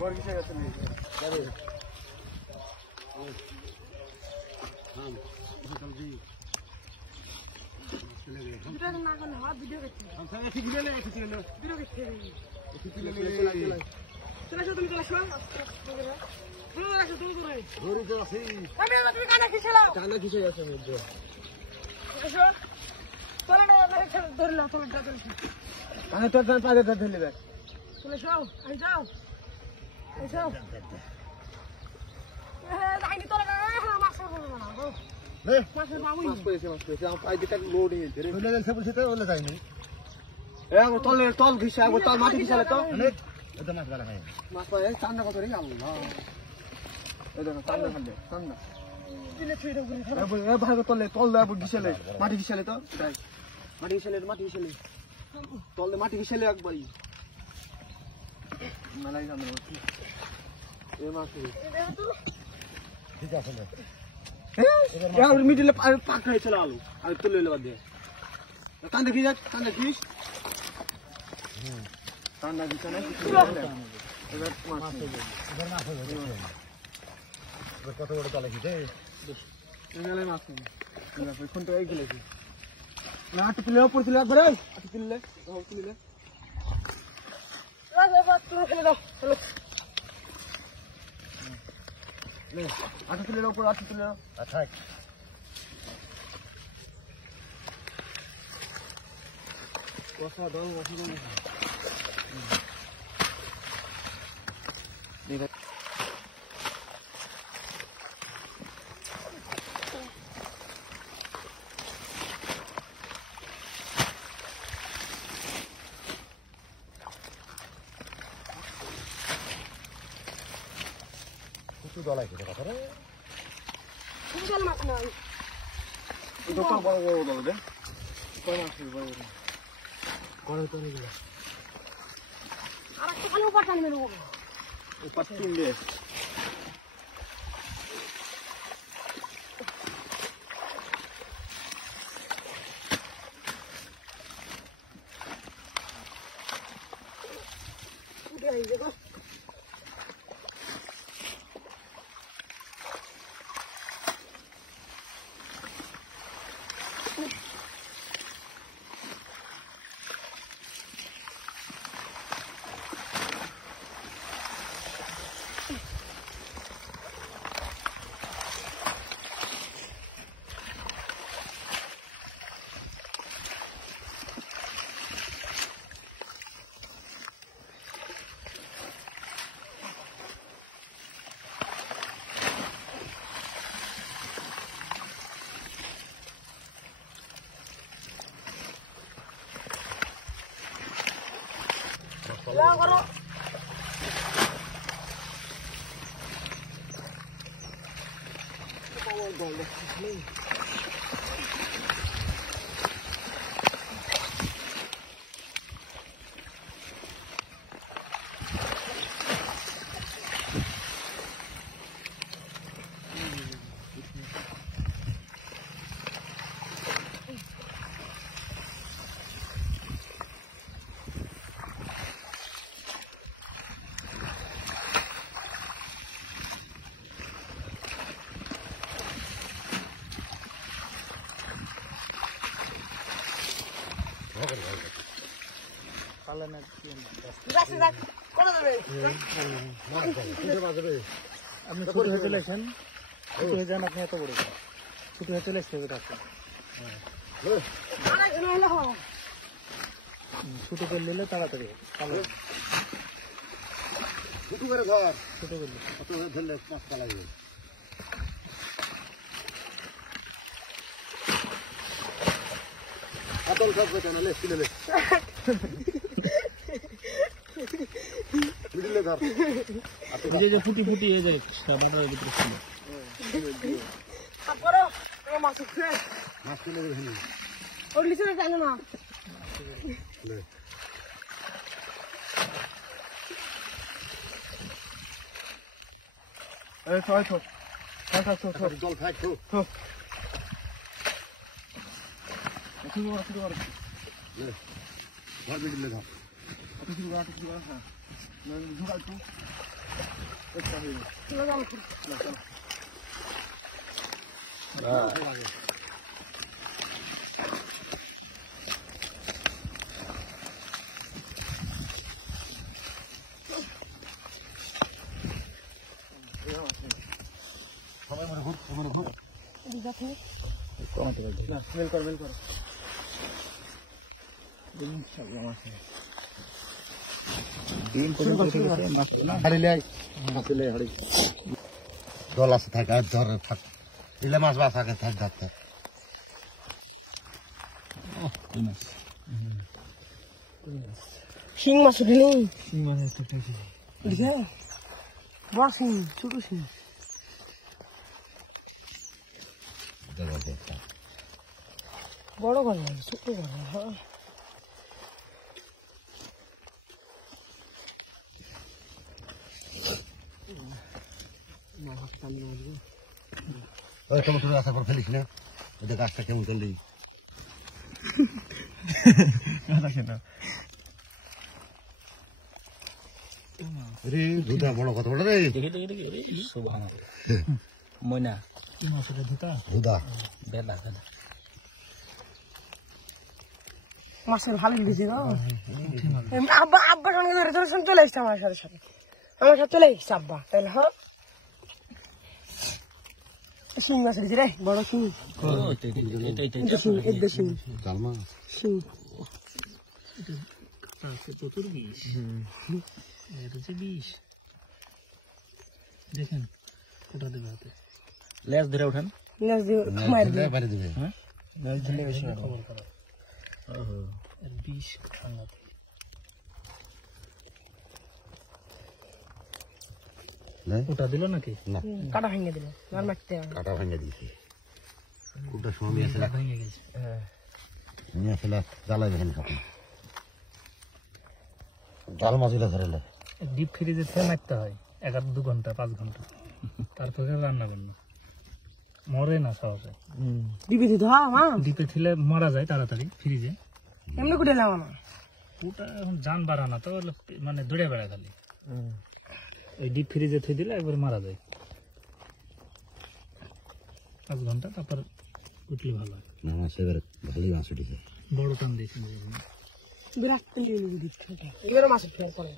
বর্গিসে গেছে নি যাবে হাম জলদি চলে গেল ভিডিও না করলে হাত ভিডিও করতে हम सब ऐसे वीडियो ले ऐसे चलो वीडियो करते हैं ऐसे चलो चलो चलो তুমি চলে আসো তুমি আসো তুমি করে ঘুরে যাও সেই আমি তুমি কানা খিছলা কানা খিছে গেছে মধ্যে এসো চলো না ধরে নাও চলো কানা তো পারে ধরে নেবে চলে যাও আই যাও এসো আইনি তোলা না মাছ করব না নে মাছ পেয়েছে আমার পাই দিকে লোড নিয়ে ধরে হলে গেছে বলছিস তো বলে যায়নি এ আমার তল ঘিসা আমার তল মাটি ঘিসালে তো এটা মাছ ভালো হয় মাছ পায় চান্না কত রে আল্লাহ এই দেখো চান্না খাবে চান্না দিলে ছুঁড়ে ঘুরে এ ভালো তল দাও ঘিসালে মাটি ঘিসালে তো মাটি ঘিসালে তল মাটি ঘিসালে একবারই মেলাই জানো এ মাছ ঠিক আছে না এবার মিডলে পাক হয়ে চলে আলু আর তুলে লেবা দিয়ে কান দেখি যা কান দেখিস কান না দিছ না এবার মাছ এবার মাছ হবে এবার কত বড় তালে কি দেই এখানে মাছ নেই এবার ফোন তো এই গেলেছি না আট তুলে উপর তুলে একবার আট তুললে দাও তুললে বাবা তুলে দাও চলো নে আট তুলে উপর আট তুলে আচ্ছা ওসা দাও ওসা দাও নে কত দলাই করে কথা রে তুমি চল মাছ না দোকা বড় বড় দাও দে কোন মাছ বড় বড় কোন তো নিগলা আর একটা খালি উপর টান মেরো উপর তিন দে উঠে আই দেখো Ya, karo. Apa wae gol deh. আপনি ছোট হয়ে চলে আসেন ছোট হয়ে যান আপনি এত বড় ছোট হয়ে চলে আসতে হবে ছোট করে নিলে তাড়াতাড়ি ছোট করে ধর ছোট করলে অত ধরলে মাছ পালাইবে আতল সব কথা না লে লে মিডলে ধর এই যে ফুটি ফুটি হয়ে যায় মোটরের ভিতরে ছিল তারপরে মাছ উঠছে মাছ তুলে দেবেন ওর নিচে টানো না লে এই ছয় ছয় ছয় জল ফাইট তো শুরু কর লে ধর মিডলে ধর শুরু কর হ্যাঁ ঢুকাই তো একটা হয়ে গেল চলো চলো সবাই মনে ঘুর মেল কর দল আছে থাকে আর ধর থাক ইলে মাছ বাস আগে থাক ধরতে শিং মাছ উঠিনি শিং মাছ একটা পেয়েছি বড় শিং ছোট শিং বড় করে না ছোট করে হ্যাঁ ওই টমেটো আসার পর ফেলিস না ওদের গাছটা কেমন করলি রে দুধা বড় কত বড় রে ময়না দুধা বেলা মাছের ভালো দিয়েছে গো আব্বা আব্বার সঙ্গে ধরে ধরে চলে এসছে আমার সাথে চলে এসছে আব্বা তাহলে হ্যাঁ শিং মাছ দিয়েছে রে বড় শিং দেখেন কোটা দেবে হাতে লেজ ধরে উঠান লেজ দিয়ে বাড়ি দিবে লেজ ধরলে বেশি খবর করা এর বিষ সাংঘাতিক ওটা দিল নাকি না কাটা ভেঙে দিল আর মারতে কাটা ভেঙে দিয়েছে কুটা সময় নিয়ে আসলে ভেঙে গেছে নিয়ে আসলে জ্বালাই দেখেন সব জাল মাছগুলো ধরেলে ডিপ ফ্রিজে থেকে মারতে হয় 1-2 ঘন্টা 5 ঘন্টা তারপরে রান্না করলো মরে না সহজে ডিপে দিতে হ্যাঁ ডিপে থিলে মারা যায় তাড়াতাড়ি ফ্রিজে এমনি কুটে লাম না ওটা এখন জান বাড়ানা তো মানে দৌড়ে বেড়া খালি এই ডিপ ফ্রিজে থুই দিলে একবার মারা যায় 5 ঘন্টা তারপর উঠলে ভালো হয় সেবারে ভালোই মাছ উঠেছে বড় টান দিয়েছে বিরাট নিয়ে নিবি দিতে এবারে মাছের ফের করে